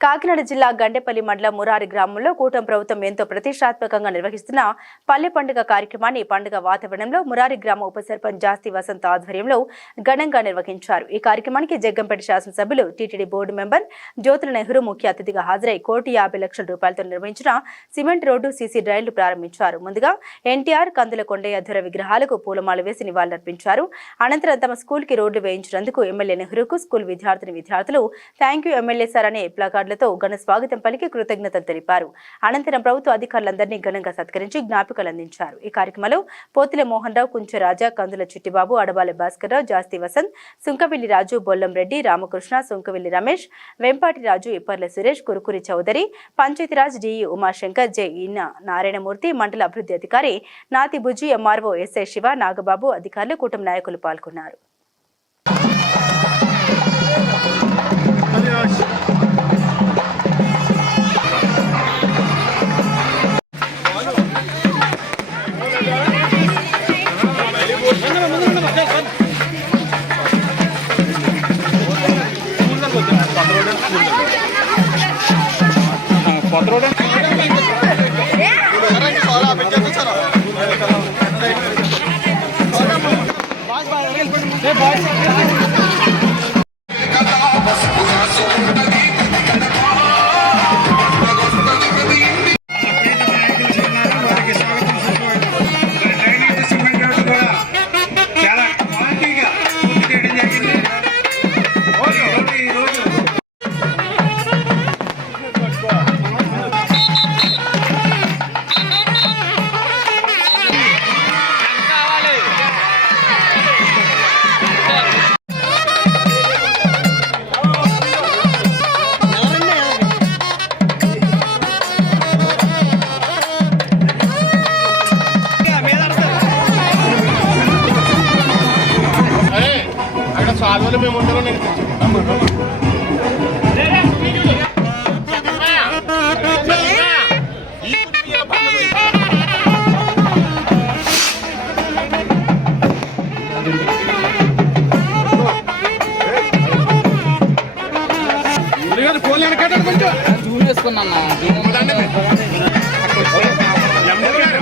కాకినాడ జిల్లా గండేపల్లి మండలం మురారి గ్రామంలో కూటమి ప్రభుత్వం ఎంతో ప్రతిష్టాత్మకంగా నిర్వహిస్తున్న పల్లె పండుగ కార్యక్రమాన్ని పండుగ వాతావరణంలో మురారి గ్రామ ఉప సర్పంచ్ జాస్తి వసంత్ ఆధ్వర్యంలో ఘనంగా నిర్వహించారు. ఈ కార్యక్రమానికి జగ్గంపేట శాసనసభ్యులు TTD board member Jyothula Nehru ముఖ్య అతిథిగా హాజరై కోటి యాభై లక్షల రూపాయలతో నిర్వహించిన సిమెంట్ రోడ్డు సీసీ డ్రైన్లు ప్రారంభించారు. ముందుగా ఎన్టీఆర్ కందుల కొండయ్య ధుర విగ్రహాలకు పూలమాల వేసి నివాళులర్పించారు. అనంతరం తమ స్కూల్కి రోడ్లు వేయించినందుకు ఎమ్మెల్యే నెహ్రూకు స్కూల్ విద్యార్థిని విద్యార్థులు థ్యాంక్ యూ ఎమ్మెల్యే సార్ అనే ప్లకార్డులతో ఘన స్వాగతం పలికి కృతజ్ఞతలు తెలిపారు. అనంతరం ప్రభుత్వ అధికారులందరినీ ఘనంగా సత్కరించి జ్ఞాపికలు అందించారు. ఈ కార్యక్రమంలో పోతిల మోహన్ రావు కుంచరాజా కందుల చిట్టిబాబు అడబాల భాస్కర్రావు జాస్తి వసంత్ సుంకవిల్లి రాజు బొల్లం రెడ్డి రామకృష్ణ సుంకవిల్లి రమేష్ వెంపాటి రాజు ఇప్పర్ల సురేష్ కురుకురి చౌదరి పంచాయతీరాజ్ డిఈ ఉమాశంకర్ జె ఇన్న నారాయణమూర్తి మండల అభివృద్ధి అధికారి నాతి బుజ్జి ఎంఆర్ఓ ఎస్ఐ శివ నాగబాబు అధికారులు కూటమి నాయకులు పాల్గొన్నారు. జూమ్ చేసుకున్నాను ఎమ్మెల్యే గారు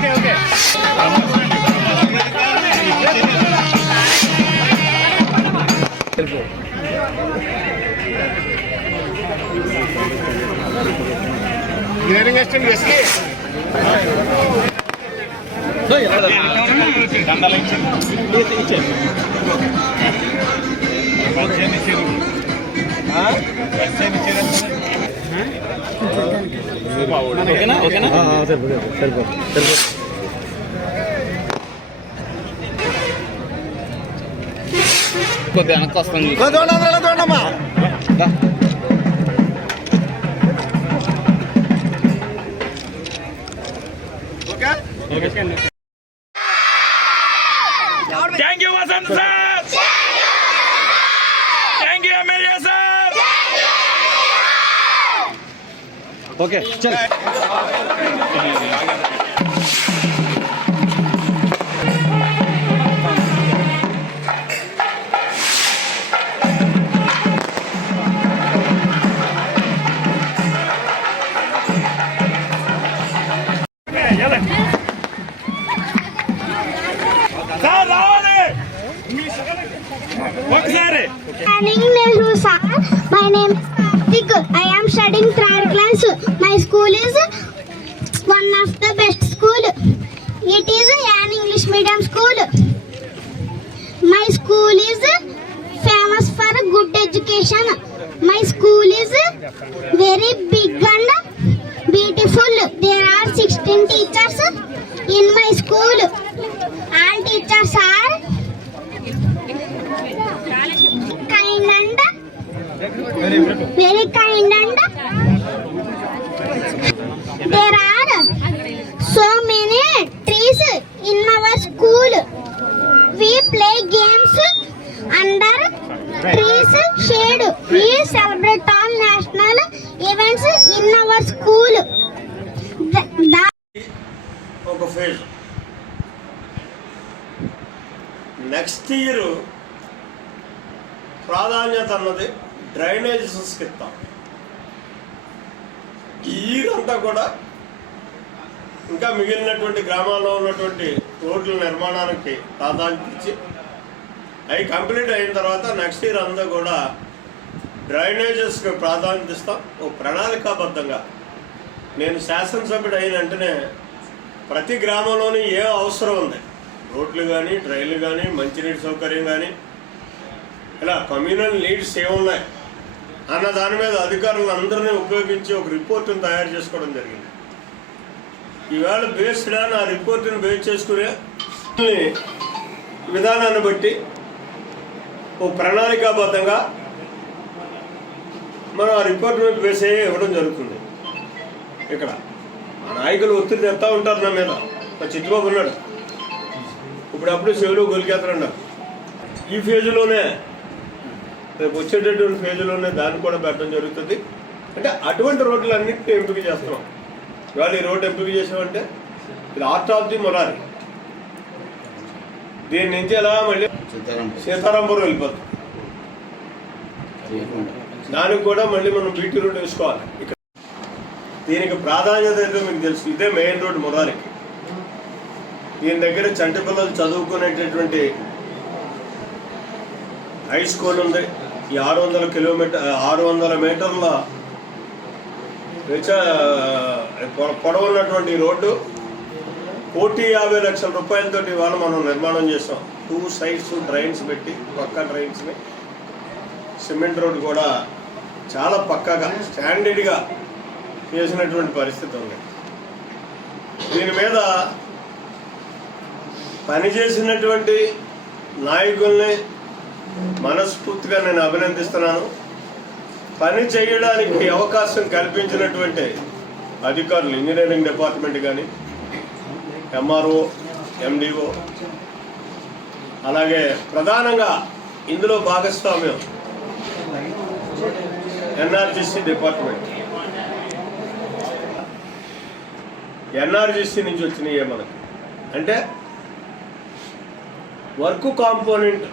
okay. Okay clearing assistant Wesley కొద్దిగా వెనక్కి వస్తుంది థ్యాంక్ యూ ఓకే చల్ సార్ రావాలి ఒకసారి Planning Nehru sir. My name is I am studying third class. My school is one of the best school. It is an English medium school. My school is famous for good education. My school is very big ఈ కూడా ఇంకా మిగిలినటువంటి గ్రామాల్లో ఉన్నటువంటి రోడ్ల నిర్మాణానికి ప్రాధాన్యత ఇచ్చి అవి కంప్లీట్ అయిన తర్వాత నెక్స్ట్ ఇయర్ అంతా కూడా డ్రైనేజెస్కి ప్రాధాన్యత ఇస్తాం. ఓ ప్రణాళికాబద్ధంగా. నేను శాసనసభ్యుడు అయిన వెంటనే ప్రతి గ్రామంలోని ఏ అవసరం ఉంది. రోడ్లు కానీ డ్రైన్లు కానీ మంచినీటి సౌకర్యం కానీ ఇలా కమ్యూనల్ నీడ్స్ ఏమున్నాయి? అన్న దాని మీద అధికారులు అందరినీ ఉపయోగించి ఒక రిపోర్టును తయారు చేసుకోవడం జరిగింది. ఈవేళ బేస్డ్ ఆన్ ఆ రిపోర్టును బేస్ చేసుకునే విధానాన్ని బట్టి ఓ ప్రణాళికాబద్ధంగా మనం ఆ రిపోర్ట్ మీద బేస్ అయ్యి ఇవ్వడం జరుగుతుంది. ఇక్కడ మా నాయకులు ఒత్తిడి తెస్తా ఉంటారు నా మీద. మా చిట్టుబాబు ఉన్నాడు. ఇప్పుడప్పుడు అప్పుడు గొలికేస్తాడు ఈ ఫేజ్లోనే రేపు వచ్చేటటువంటి ఫేజ్లోనే దాన్ని కూడా పెట్టడం జరుగుతుంది. అంటే అటువంటి రోడ్లు అన్నింటినీ ఎంపిక చేస్తున్నాం. ఇవాళ ఈ రోడ్డు ఎంపిక చేసామంటే ఇది ఆర్ట్ ఆఫ్ ది మొరారి. దీని నుంచి ఎలా మళ్ళీ సీతారాంపురం. వెళ్ళిపోతుంది దానికి కూడా మళ్ళీ మనం బీటీ రోడ్ వేసుకోవాలి. ఇక్కడ దీనికి ప్రాధాన్యత అయితే మీకు తెలుసు. ఇదే మెయిన్ రోడ్ మురారికి దీని దగ్గర చంటి పిల్లలు చదువుకునేటటువంటి హై స్కూల్ ఉంది. ఈ ఆరు వందల కిలోమీటర్ ఆరు వందల మీటర్ల రిచ- పొడవున్నటువంటి రోడ్డు కోటి యాభై లక్షల రూపాయలతోటి ఇవాళ మనం నిర్మాణం చేస్తాం టూ సైడ్స్ డ్రైన్స్ పెట్టి పక్క డ్రైన్స్ని సిమెంట్ రోడ్ కూడా చాలా పక్కగా స్టాండర్డ్గా చేసినటువంటి పరిస్థితి ఉంది. దీని మీద పనిచేసినటువంటి నాయకుల్ని మనస్ఫూర్తిగా నేను అభినందిస్తున్నాను. పని చేయడానికి అవకాశం కల్పించినటువంటి అధికారులు ఇంజనీరింగ్ డిపార్ట్మెంట్ కానీ ఎంఆర్ఓ ఎండిఓ అలాగే ప్రధానంగా ఇందులో భాగస్వామ్యం ఎన్ఆర్జిసి డిపార్ట్మెంట్. ఎన్ఆర్జిసి నుంచి వచ్చినాయి మనకు. అంటే work component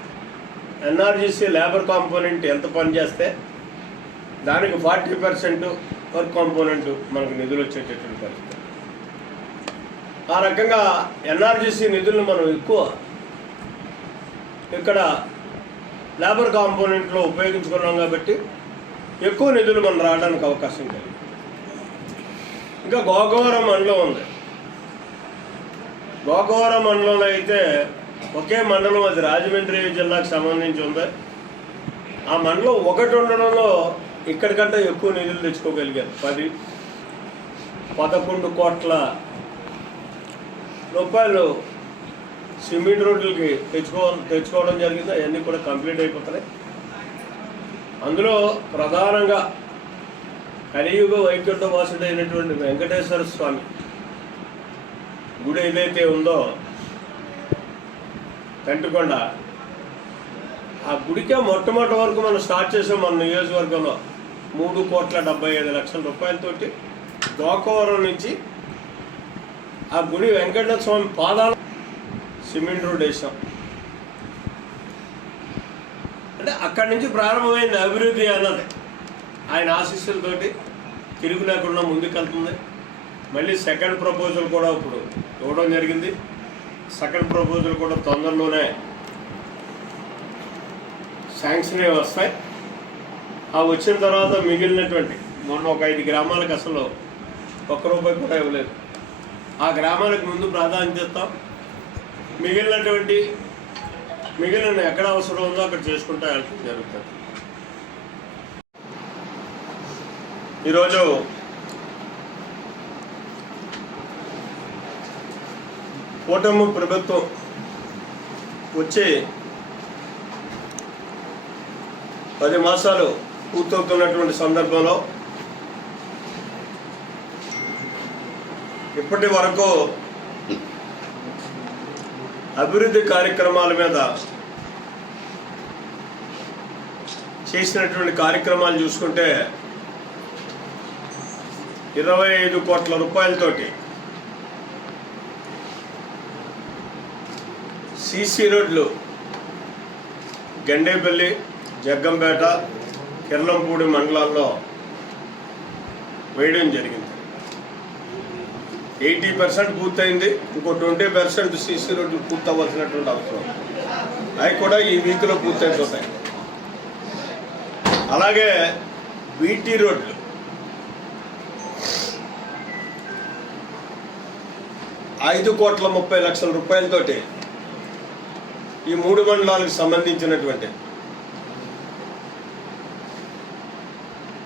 NRGC labour component ఎంత పని చేస్తే దానికి ఫార్టీ పర్సెంట్ వర్క్ కాంపోనెంట్ మనకు నిధులు వచ్చేటటువంటి పరిస్థితి. ఆ రకంగా ఎన్ఆర్జిసి నిధులను మనం ఎక్కువ ఇక్కడ లేబర్ కాంపోనెంట్లో ఉపయోగించుకున్నాం కాబట్టి ఎక్కువ నిధులు మనం రావడానికి అవకాశం కలిగింది. ఇంకా గోగవరం మండలం ఉంది. గోగవరం మండలంలో అయితే ఒకే మండలం అది రాజమండ్రి జిల్లాకు సంబంధించి ఉంది. ఆ మండలం ఒకటి ఉండడంలో ఇక్కడికంటే ఎక్కువ నిధులు తెచ్చుకోగలిగారు. పది పదకొండు కోట్ల రూపాయలు సిమెంట్ రోడ్లకి తెచ్చుకో తెచ్చుకోవడం జరిగింది. అవన్నీ కూడా కంప్లీట్ అయిపోతున్నాయి. అందులో ప్రధానంగా కలియుగ వైకుంఠ వాసుడైనటువంటి వెంకటేశ్వర స్వామి గుడి ఏదైతే ఉందో పెంటకొండ. ఆ గుడికే మొట్టమొదటి వరకు మనం స్టార్ట్ చేసాం మన నియోజకవర్గంలో. మూడు కోట్ల డెబ్బై ఐదు లక్షల రూపాయలతోటి గోకవరం నుంచి ఆ గుడి వెంకటేశ్వర స్వామి పాదాలు సిమెంట్ రోడ్ వేసాం. అంటే అక్కడి నుంచి ప్రారంభమైంది అభివృద్ధి అన్నది. ఆయన ఆశీస్సులతోటి తిరుగు లేకుండా ముందుకెళ్తుంది. మళ్ళీ సెకండ్ ప్రపోజల్ కూడా ఇప్పుడు ఇవ్వడం జరిగింది. సెకండ్ ప్రపోజల్ కూడా తొందరలోనే శాంక్షన్ వస్తాయి ఆ వచ్చిన తర్వాత మిగిలినటువంటి మొన్న ఒక ఐదు గ్రామాలకు అసలు ఒక్క రూపాయి కూడా ఇవ్వలేదు. ఆ గ్రామాలకు ముందు ప్రాధాన్యత ఇస్తాం. మిగిలినటువంటి మిగిలిన ఎక్కడ అవసరం ఉందో అక్కడ చేసుకుంటూ వెళ్ళడం జరుగుతుంది. ఈరోజు కూటమి ప్రభుత్వం వచ్చి పది మాసాలు పూర్తవుతున్నటువంటి సందర్భంలో ఇప్పటి వరకు అభివృద్ధి కార్యక్రమాల మీద చేసినటువంటి కార్యక్రమాలు చూసుకుంటే ఇరవై ఐదు కోట్ల రూపాయలతోటి సీసీ రోడ్లు గండేపల్లి జగ్గంపేట కిరణంపూడి మండలాల్లో వేయడం జరిగింది. ఎయిటీ పర్సెంట్ పూర్తయింది. ఇంకో ట్వంటీ పర్సెంట్ సీసీ రోడ్లు పూర్తి అవసరం. అవి కూడా ఈ వీక్లో పూర్తయిపోతాయి. అలాగే బీటీ రోడ్లు. ఐదు కోట్ల ముప్పై లక్షల రూపాయలతోటి ఈ మూడు మండలాలకు సంబంధించినటువంటి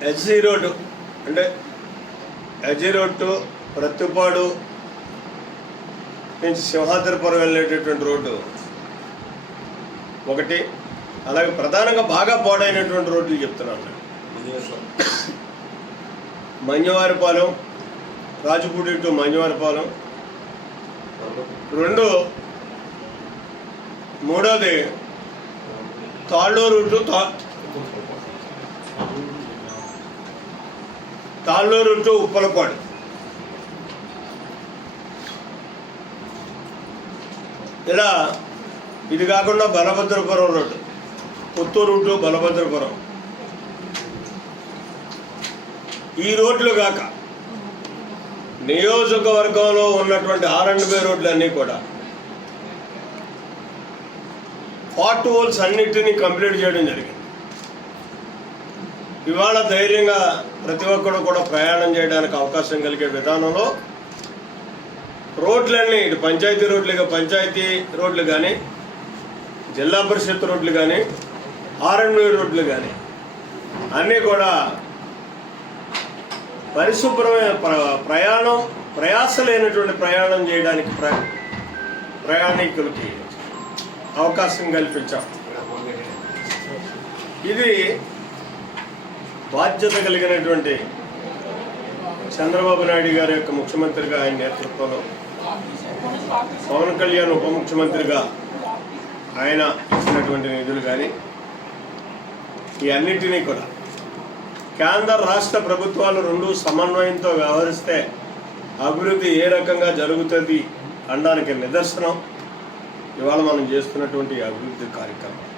హెచ్సి రోడ్డు అంటే హెచ్సి రోడ్ టు ప్రత్తిపాడు నుంచి సింహాద్రిపురం వెళ్ళేటటువంటి రోడ్డు ఒకటి. అలాగే ప్రధానంగా బాగా పాడైనటువంటి రోడ్లు చెప్తున్నాను మంజవారిపాలెం మన్యవారిపాలెం రాజపూడి టు మంజవారిపాలెం రెండు మూడోది తాళ్ళూరు టు తాళ్ళూరు టు ఉప్పలపాడు. ఇలా ఇది కాకుండా బలభద్రపురం రోడ్డు. పుత్తూరు టు బలభద్రపురం. ఈ రోడ్లు కాక నియోజకవర్గంలో ఉన్నటువంటి ఆర్ అండ్ బి రోడ్లు అన్నీ కూడా పార్ట్ హోల్స్ అన్నిటినీ కంప్లీట్ చేయడం జరిగింది. ఇవాళ ధైర్యంగా ప్రతి ఒక్కరు కూడా ప్రయాణం చేయడానికి అవకాశం కలిగే విధానంలో రోడ్లన్నీ ఇటు పంచాయతీ రోడ్లుగా పంచాయతీ రోడ్లు కానీ జిల్లా పరిషత్ రోడ్లు కానీ ఆర్ఎన్బి రోడ్లు కానీ అన్నీ కూడా పరిశుభ్రమైన ప్ర- ప్రయాణం ప్రయాస లేనటువంటి ప్రయాణం చేయడానికి ప్ర ప్రయాణికులకి అవకాశం కల్పించాం. ఇది బాధ్యత కలిగినటువంటి చంద్రబాబు నాయుడు గారి యొక్క ముఖ్యమంత్రిగా ఆయన నేతృత్వంలో పవన్ కళ్యాణ్ ఉప ముఖ్యమంత్రిగా ఆయన ఇచ్చినటువంటి నిధులు కానీ ఈ అన్నింటినీ కూడా కేంద్ర రాష్ట్ర ప్రభుత్వాలు రెండు సమన్వయంతో వ్యవహరిస్తే అభివృద్ధి ఏ రకంగా జరుగుతుంది అనడానికి నిదర్శనం. ఇవాళ మనం చేస్తున్నటువంటి అభివృద్ధి కార్యక్రమం.